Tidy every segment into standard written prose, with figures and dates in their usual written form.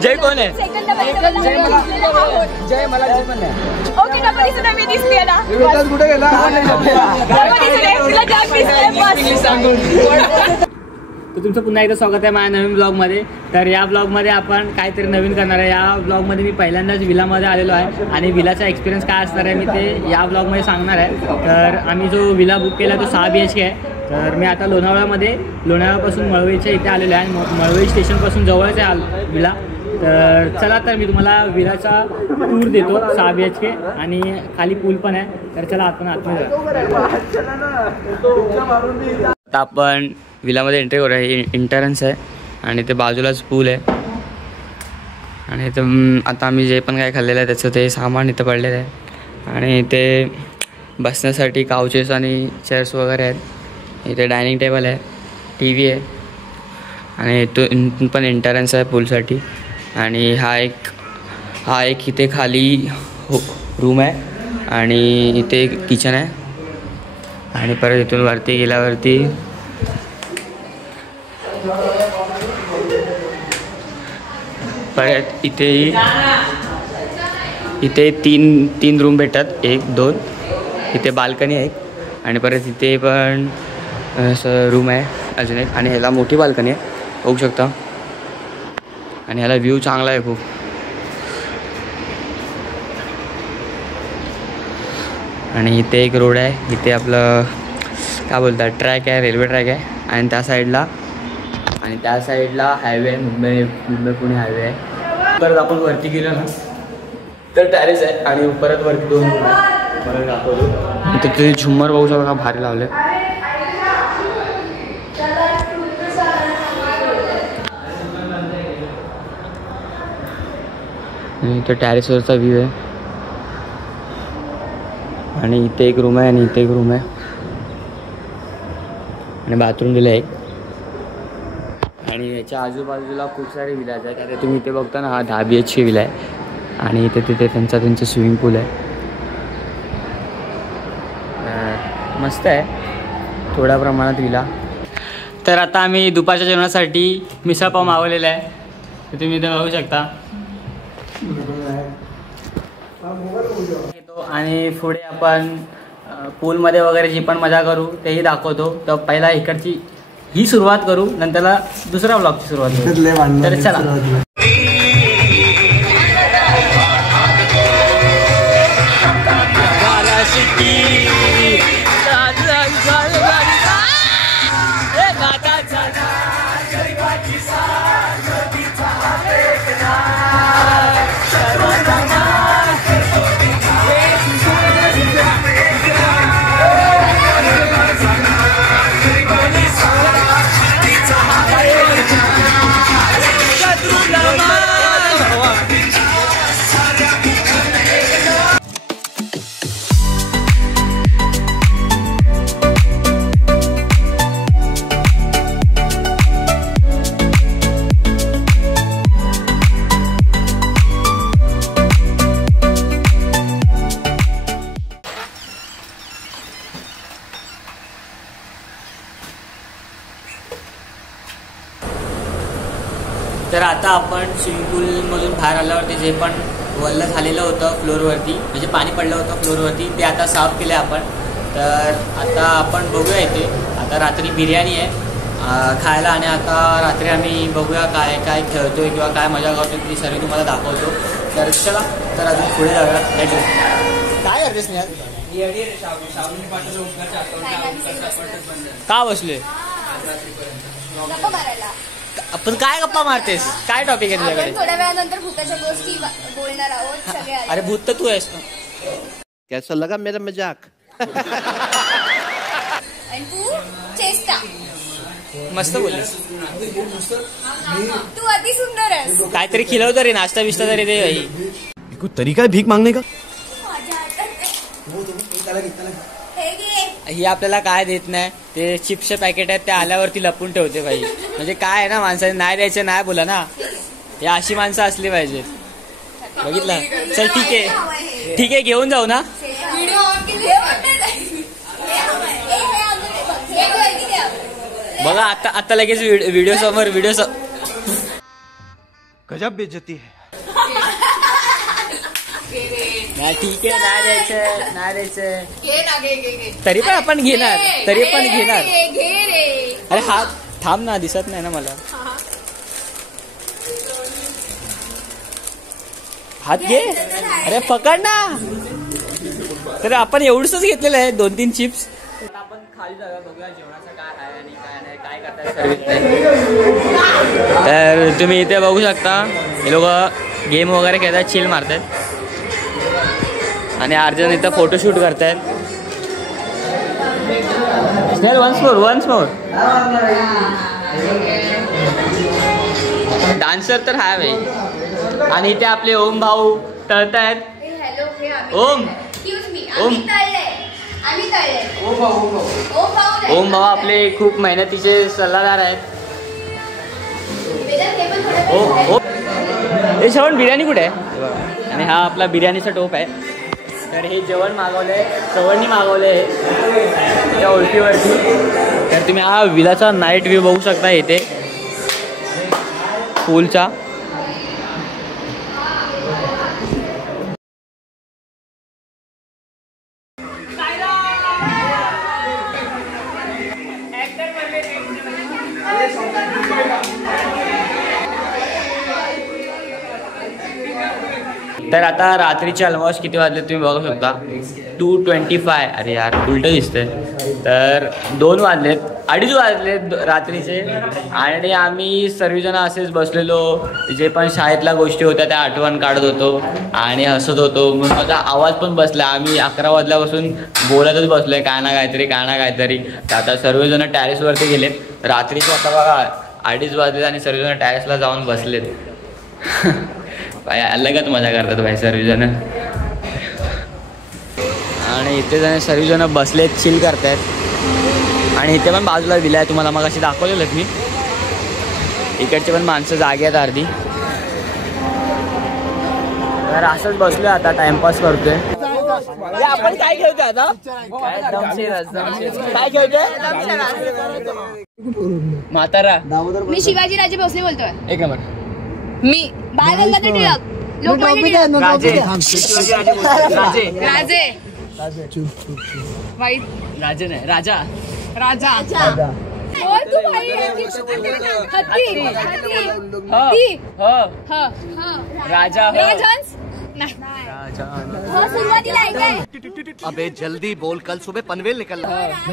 जय कोण आहे? जय मला जय पण आहे. ओके गणपती सुद्धा मी दिसते ना. कुठे गेला? तर तुमचं पुन्हा एकदा स्वागत आहे माझ्या नवीन ब्लॉगमध्ये. तर या ब्लॉगमध्ये आपण काहीतरी नवीन करणार आहे. या ब्लॉगमध्ये मी पहिल्यांदाच विलामध्ये आलेलो आहे आणि विलाचा एक्सपिरियन्स काय असणार आहे मी ते या ब्लॉगमध्ये सांगणार आहे. तर आम्ही जो विला बुक केला तो 6 BHK आहे. तर मी आता लोणावळ्यापासून मळवईच्या इथे आलेलो आहे. मळवई स्टेशनपासून जवळच आहे विला. तर चला तर मी तुम्हाला विलाचा टूर देतो 6 BHK आणि खाली पूल पण आहे. तर चला आपण आतमध्ये आता आपण विलामध्ये एंट्री करूया. एंट्रन्स आहे आणि ते बाजूलाच पूल आहे आणि इथं आता आम्ही जे पण काय खाल्लेलं आहे त्याचं ते सामान इथं पडलेलं आहे आणि इथे बसण्यासाठी काउचेस आणि चेअर्स वगैरे आहेत. इथे डायनिंग टेबल आहे, TV आहे आणि इथून पण एंट्रन्स आहे पूलसाठी. आणि हा एक इथे खाली रूम आहे आणि इथे किचन आहे आणि परत इथून वरती गेल्यावरती परत इथे तीन रूम भेटतात, 1 2. इथे बाल्कनी आहे आणि परत इथे पण असं रूम आहे अजून एक आणि ह्याला मोठी बाल्कनी आहे बघू शकता आणि ह्याला व्ह्यू चांगला आहे खूप. आणि इथे एक रोड आहे, इथे आपलं काय बोलतात ट्रॅक आहे, रेल्वे ट्रॅक आहे आणि त्या साईडला हायवे आहे, मुंबई पुणे हायवे आहे. परत आपण वरती गेलो ना तर टॅरेस आहे आणि परत वरती 2 रूम आहे. परत दाखवतो इथे ते झुम्मर बघू शकता भारी लावले. आणि इथे टॅरेसवरचा व्ह्यू आहे आणि इथे एक रूम आहे आणि इथे एक रूम आहे आणि बाथरूम दिलं आहे एक. आणि याच्या आजूबाजूला खूप सारे विलाज आहेत. आता तुम्ही इथे बघता ना हा 10 BHK विला आहे आणि इथे त्यांचं स्विमिंग पूल आहे. मस्त आहे थोड्या प्रमाणात विला. तर आता आम्ही दुपारच्या जेवणासाठी मिसळपाव मागवलेला आहे तर तुम्ही इथे बघू शकता. आणि पुढे आपण पूलमध्ये वगैरे जी पण मजा करू तेही दाखवतो. तर पहिला इकडची ही सुरुवात करू, नंतरला दुसऱ्या ब्लॉगची सुरुवात करू. तर चला तर आता आपण स्विमिंग पूलमधून बाहेर आल्यावरती जे पण वल्ल झालेलं होतं फ्लोअरवरती म्हणजे पाणी पडलं होतं फ्लोअरवरती ते आता साफ केलं आपण. तर आता आपण बघूया इथे आता रात्री बिर्याणी आहे खायला आणि आता रात्री आम्ही बघूया काय काय खेळतोय किंवा काय मजा करतो ती सर्व तुम्हाला दाखवतो. तर चला तर अजून पुढे जाऊया. काय करतेस नाही का बसले आपण काय गप्पा मारतेस काय टॉपिक आहे तुझ्याकडे? थोड्या वेळानंतर भूताच्या गोष्टी बोलणार आहोत सगळे. अरे भूत तर तू आहेस. कैसा लगा मेरा मजाक? आणि तू चेष्टा मस्त बोललीस तू अति सुंदर आहेस. काहीतरी खिलव तरी नाश्ता बिस्ता तरी दे भाई. कोई तरीका है भीक मांगने का? ही आपल्याला काय देत नाही ते चिप्सचे पॅकेट आहेत ते आल्यावरती लपून ठेवते भाई. म्हणजे काय आहे ना माणसाने नाही द्यायचं नाही बोला ना. हे अशी माणसं असली पाहिजेत बघितलं. चल ठीक आहे ठीक आहे घेऊन जाऊ ना. व्हिडिओ ऑन केली. बघा आता लगेच व्हिडिओ समोर गजब बेइज्जती है. ठीक आहे नाही द्यायचं घे ना घे. तरी पण आपण घेणार घे रे. अरे हात थांब ना दिसत नाही ना मला. हात घे अरे पकड ना. तर आपण एवढंच घेतलेलं आहे 2-3 चिप्स. आपण खाली जाऊया बघूया जेवणाचं काय आहे आणि काय नाही काय करताय सर्विस. तर तुम्ही इथे बघू शकता हे लोक गेम वगैरे खेळतात चिल मारतात आणि अर्जन इथं फोटोशूट करतायत. वन्स मोर डान्सर तर हा भाई. आणि इथे आपले ओम भाऊ तळतायत. ओम ओम भाऊ आपले खूप मेहनतीचे सल्लागार आहेत. हे श्रवण बिर्याणी कुठे आहे. आणि हा आपला बिर्याणीचा टोप आहे. तर हे जेवण मागवलंय श्रवणनी मागवलंय त्या ओळखीवरती. तर तुम्ही हा विलाचा नाईट व्ह्यू बघू शकता इथे पूलचा. तर आता रात्रीचे ऑलमोस्ट किती वाजले तुम्ही बघू शकता 2:25. अरे यार उलट दिसतंय. तर 2 वाजलेत 2:30 वाजलेत रात्रीचे. आणि आम्ही सर्वजण असेच बसलेलो जे पण शाळेतल्या गोष्टी होत्या त्या आठवण काढत होतो आणि हसत होतो. मग माझा आवाज पण बसला. आम्ही 11 वाजल्यापासून बोलतच बसलोय काय ना काहीतरी. तर आता सर्वजण टॅरेसवरती गेलेत. रात्रीचे आता बघा 2:30 वाजलेत आणि सर्वजण टॅरेसला जाऊन बसलेत. भाई अलगच मजा करतात भाई सर्वजण. आणि इथे जण सर्वजण बसलेत चिल करतायत. आणि इथे पण बाजूला विला आहे तुम्हाला मग अशी दाखवलेलं मी. इकडचे पण माणसं जागे आहेत अर्धी. तर असंच बसलोय आता टाइमपास करतोय. आपण काय खेळतोय आता काय खेळतोय म्हातारा. मी शिवाजी राजे भोसले बोलतोय. एक नंबर. मी बाळ गंगाधर टिळक लोकमान्य टिळक वाईट राजे नाही राजा तू भाई राजा राजहंस सुरुवातीला आहे काय. अबे जल्दी बोल कल सुबह पनवेल निकलना.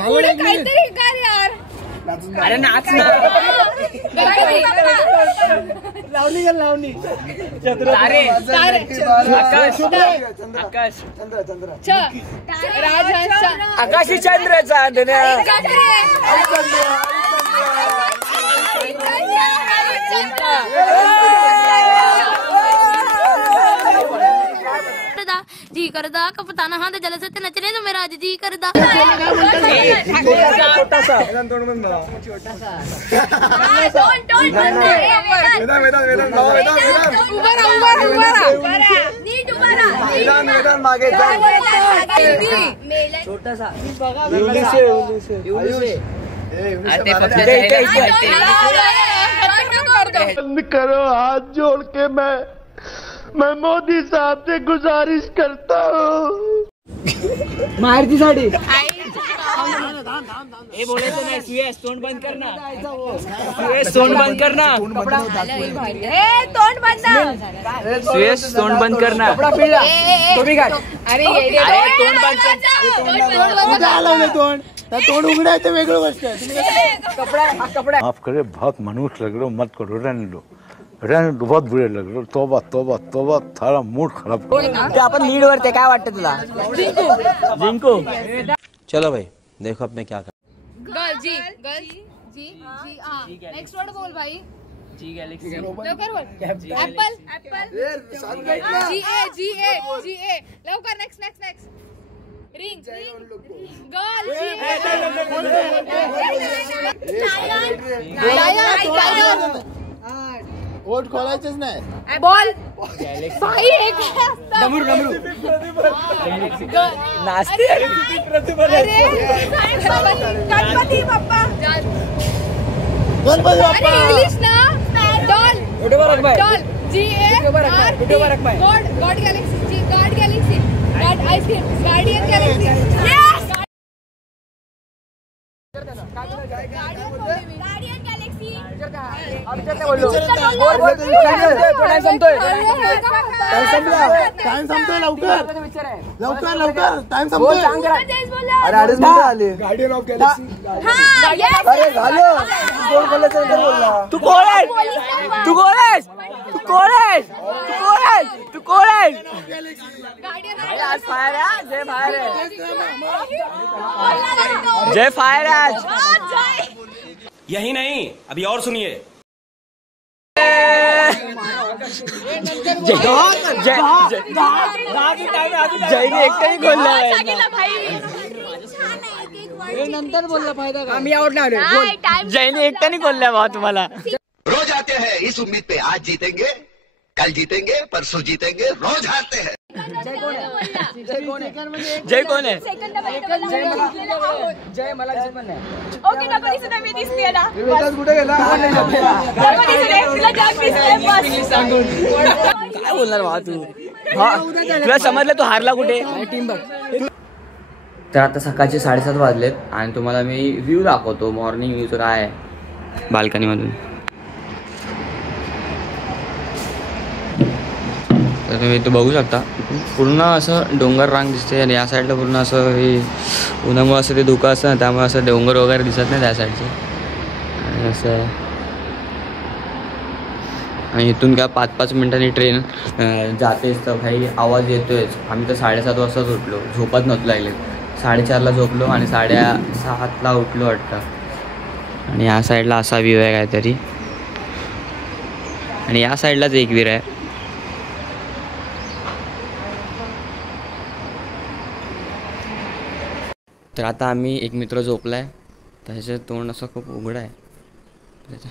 पुढे काहीतरी कर यार. अरे नाच लावणी तारे आकाशी चंद्र चांदण्या. जी करदा कपताना हात जल सत्य नचने तो मेरा आज जी करदा. करो हाथ जोड़ के मैं मोदी साहब से गुजारिश करता हूँ. मारती साडी. हे बोलायचं नाही. सुयश तोंड बंद कर ना. सुयश तोंड बंद कर ना. सुयश तोंड बंद कर ना. तुम्ही काय अरे तोंड बंद कर. तोंड उघडायचं वेगळं गोष्ट आहे. कपडा माफ करे बहुत मनुष्य लग रहे हो मत करो रहने दो बहुत बुरे लग रहे हो. तोबा तोबा तोबा थारा मूड खराब. ते आपण लीड वरते काय वाटतं तुला. जिंकू. चलो भाई देखो अब मैं क्या कर. गर्ल जी हाँ नेक्स्ट वर्ड बोल भाई. जी गैलेक्सी लवकर बोल. एप्पल GA लवकर. नेक्स्ट रिंग गर्ल पोट खोलायचंच नाही. बॉल भाई एक नाचते गणपती बाप्पा. गणपती अरे बाप्पा. इंग्लिश ना. Doll god galaxy god ice cream guardian galaxy. Guardian galaxy. Time संपतोय लवकर लवकर लवकर टाइम संपतोय. अरे अडीच मिनिटं आले. Guardian of galaxy. अरे झालं दोन बोलायचं नंतर बोलला. तू कोण आहेस तू कोण आहेस तू कोण आहेस तू कोण आहेस तू कोण आहेस आज फायर आहे जय फायर आहे जय फायर आहे आज. यही नहीं अभी और सुनिए. जयने एकट्याने खोललाय. नंतर बोलला फायदा का. जयने एकट्याने खोललाय भावा तुम्हाला. रोज आते हैं इस उम्मीद पे आज जीतेंगे कल जीतेंगे परसों जीतेंगे रोज हारते हैं. जय कोण आहे जय मला पण नाही. ओके गणपती सुद्धा मी दिसते ना. कुठे गेला. गणपती सुद्धा तुला जाग दिसते बस. काय बोलणार भावा तू. तुला समजलं तू हारला कुठे. तर आता सकाळचे 7:30 वाजलेत आणि तुम्हाला मी व्ह्यू दाखवतो मॉर्निंग व्ह्यूचं काय आहे बाल्कनीमधून. तर तुम्ही इथं बघू शकता पूर्ण असं डोंगर रांग दिसते आणि या साईडला पूर्ण असं हे उन्हामुळे असं ते धुकं असतं ना त्यामुळे असं डोंगर वगैरे दिसत नाही त्या साईडचे. आणि असं आणि इथून काय 5-5 मिनिटांनी ट्रेन जातेच तर काही आवाज येतोयच. आम्ही तर 7:30 वाजताच उठलो झोपत नव्हतं लागले. 4:30ला झोपलो आणि 7:30ला उठलो वाटतं. आणि या साईडला असा व्ह्यू आहे काहीतरी आणि या साईडलाच एक विहीर आहे. तर आता आम्ही एक मित्र झोपला आहे त्याचं तोंड असं खूप उघडं आहे त्याचं.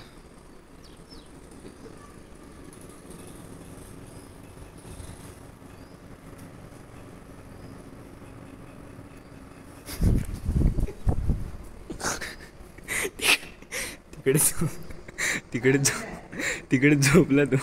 तिकडे झोपला तो.